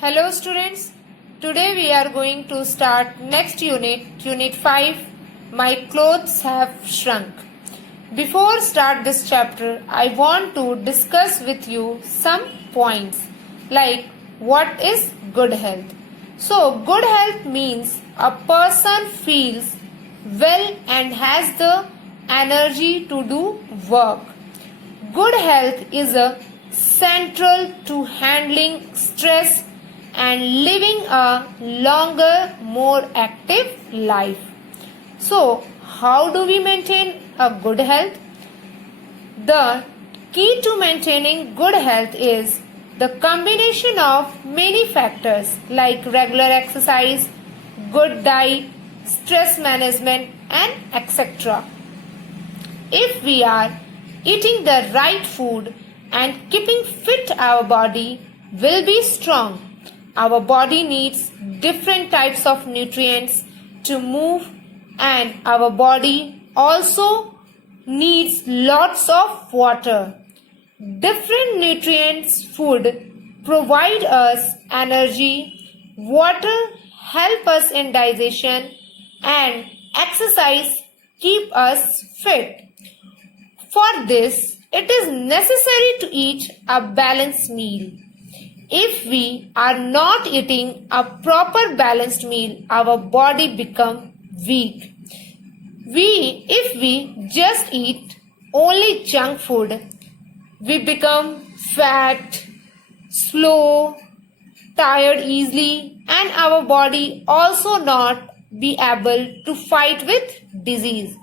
Hello students, today we are going to start next unit 5, My Clothes Have Shrunk. Before start this chapter, I want to discuss with you some points like what is good health. So good health means a person feels well and has the energy to do work. Good health is a central to handling stress and living a longer, more active life. So, how do we maintain a good health? The key to maintaining good health is the combination of many factors like regular exercise, good diet, stress management, and etc. If we are eating the right food and keeping fit, our body will be strong. Our body needs different types of nutrients to move, and our body also needs lots of water. Different nutrients food provide us energy, water help us in digestion, and exercise keep us fit. For this, it is necessary to eat a balanced meal. If we are not eating a proper balanced meal, our body becomes weak. If we just eat only junk food, we become fat, slow, tired easily, and our body also not be able to fight with disease.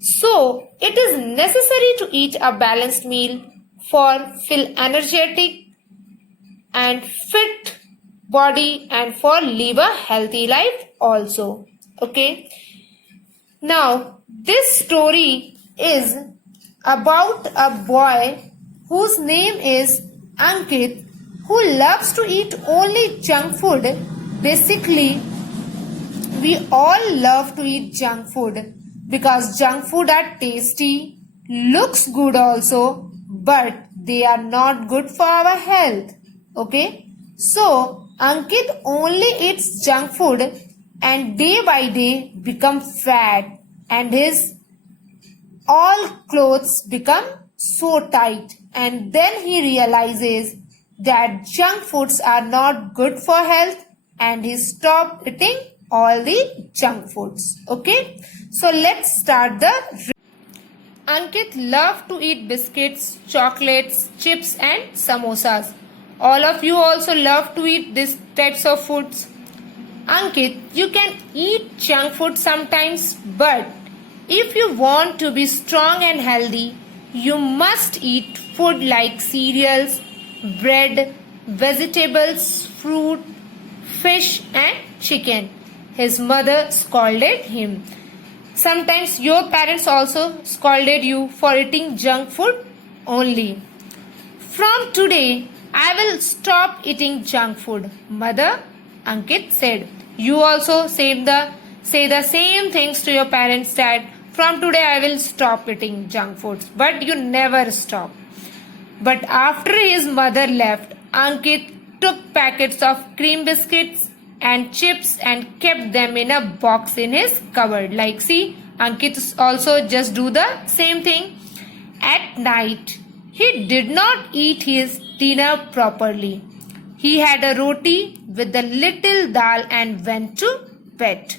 So, it is necessary to eat a balanced meal for feel energetic and fit body and for live a healthy life also. Okay. Now, this story is about a boy whose name is Ankit, who loves to eat only junk food. Basically, we all love to eat junk food because junk food are tasty, looks good also, but they are not good for our health. Okay, so Ankit only eats junk food and day by day become fat, and his all clothes become so tight, and then he realizes that junk foods are not good for health and he stopped eating all the junk foods. Okay, so let's start the Ankit loved to eat biscuits, chocolates, chips and samosas. All of you also love to eat these types of foods. Ankit, you can eat junk food sometimes, but if you want to be strong and healthy, you must eat food like cereals, bread, vegetables, fruit, fish and chicken. His mother scolded him. Sometimes your parents also scolded you for eating junk food only. From today, I will stop eating junk food, Mother, Ankit said. You also say the same things to your parents that from today I will stop eating junk foods, but you never stop. But after his mother left, Ankit took packets of cream biscuits and chips and kept them in a box in his cupboard. Like see, Ankit also just do the same thing. At night, he did not eat his dinner properly. He had a roti with a little dal and went to bed.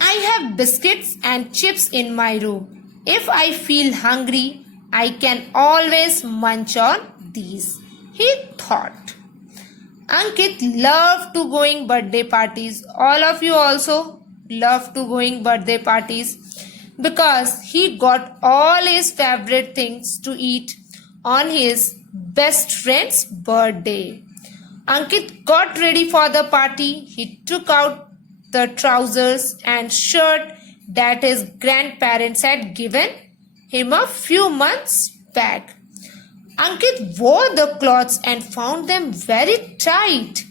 I have biscuits and chips in my room. If I feel hungry, I can always munch on these, he thought. Ankit loved to going birthday parties. All of you also love to going birthday parties because he got all his favorite things to eat on his best friend's birthday. Ankit got ready for the party. He took out the trousers and shirt that his grandparents had given him a few months back. Ankit wore the clothes and found them very tight.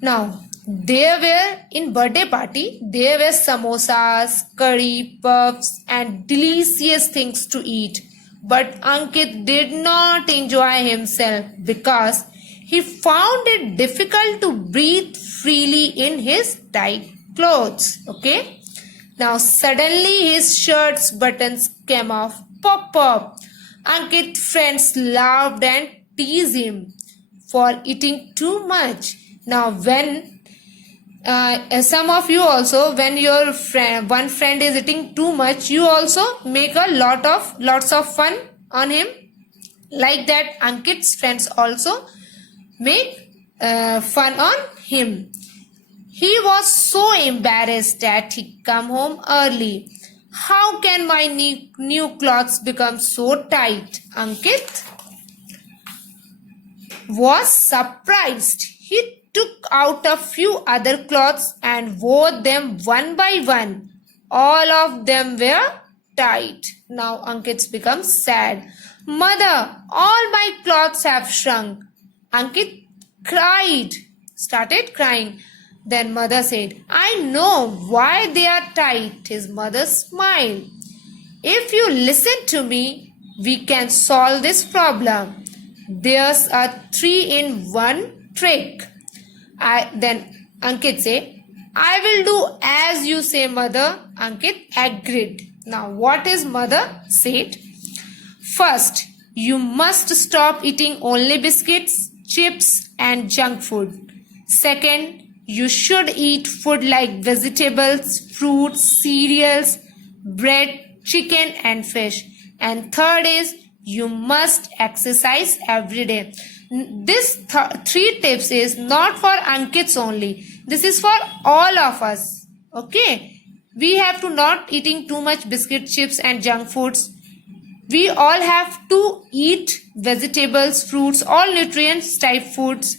Now, there were in birthday party, there were samosas, curry, puffs and delicious things to eat. But Ankit did not enjoy himself because he found it difficult to breathe freely in his tight clothes. Okay. Now suddenly his shirt's buttons came off. Pop pop. Ankit's friends laughed and teased him for eating too much. Now when some of you also, when your one friend is eating too much, you also make a lots of fun on him. Like that, Ankit's friends also make fun on him. He was so embarrassed that he come home early. How can my new clothes become so tight? Ankit was surprised. He took out a few other clothes and wore them one by one. All of them were tight. Now Ankit becomes sad. Mother, all my clothes have shrunk. Ankit started crying. Then mother said, I know why they are tight. His mother smiled. If you listen to me, we can solve this problem. There's a 3-in-1 trick. Then Ankit said, I will do as you say, mother. Ankit agreed. Now what is mother said? First, you must stop eating only biscuits, chips and junk food. Second, you should eat food like vegetables, fruits, cereals, bread, chicken and fish. And third is, you must exercise every day. This 3 tips is not for Ankit's only. This is for all of us. Okay. We have to not eating too much biscuit, chips and junk foods. We all have to eat vegetables, fruits, all nutrients type foods.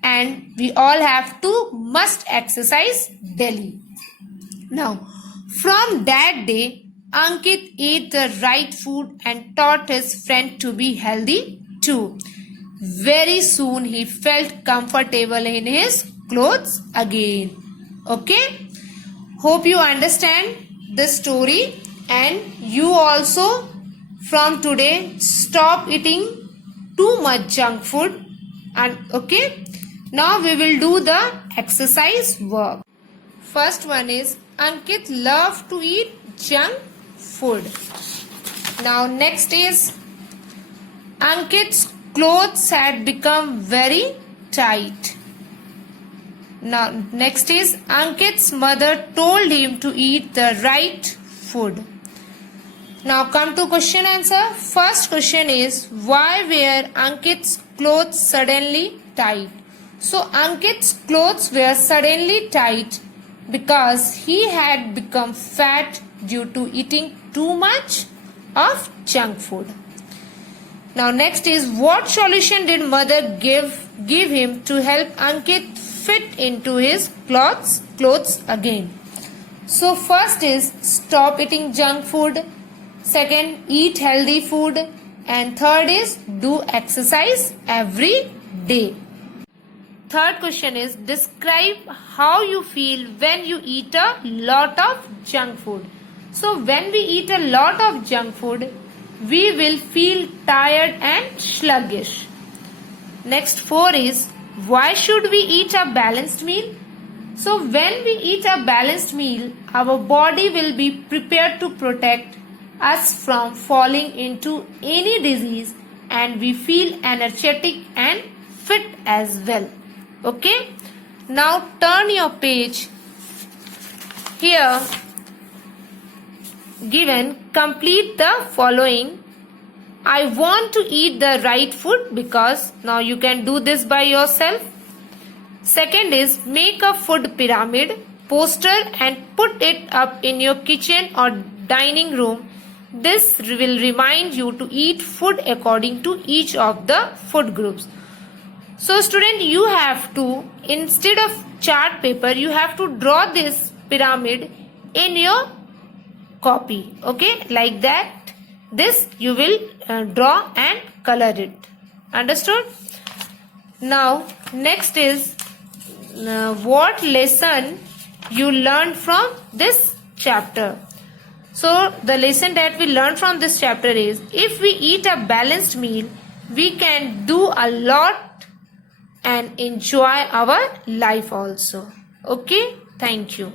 And we all have to must exercise daily. Now, from that day, Ankit ate the right food and taught his friend to be healthy too. Very soon he felt comfortable in his clothes again. Okay? Hope you understand this story, and you also from today stop eating too much junk food. And okay? Now we will do the exercise work. First one is, Ankit loved to eat junk food. Now next is, Ankit's clothes had become very tight. Now next is, Ankit's mother told him to eat the right food. Now come to question answer. First question is, why were Ankit's clothes suddenly tight? So Ankit's clothes were suddenly tight because he had become fat due to eating too much of junk food. Now next is, what solution did mother give him to help Ankit fit into his clothes again? So first is, stop eating junk food. Second, eat healthy food. And third is, do exercise every day. Third question is, describe how you feel when you eat a lot of junk food. So when we eat a lot of junk food, we will feel tired and sluggish. Next 4 is, why should we eat a balanced meal? So when we eat a balanced meal, our body will be prepared to protect us from falling into any disease, and we feel energetic and fit as well. Okay. Now turn your page. Here given, complete the following. I want to eat the right food because, now you can do this by yourself. Second is, make a food pyramid poster and put it up in your kitchen or dining room. This will remind you to eat food according to each of the food groups. So student, you have to, instead of chart paper, you have to draw this pyramid in your copy. Okay, like that. This you will draw and color it. Understood? Now next is, what lesson you learned from this chapter. So the lesson that we learned from this chapter is, if we eat a balanced meal, we can do a lot and enjoy our life also. Okay, thank you.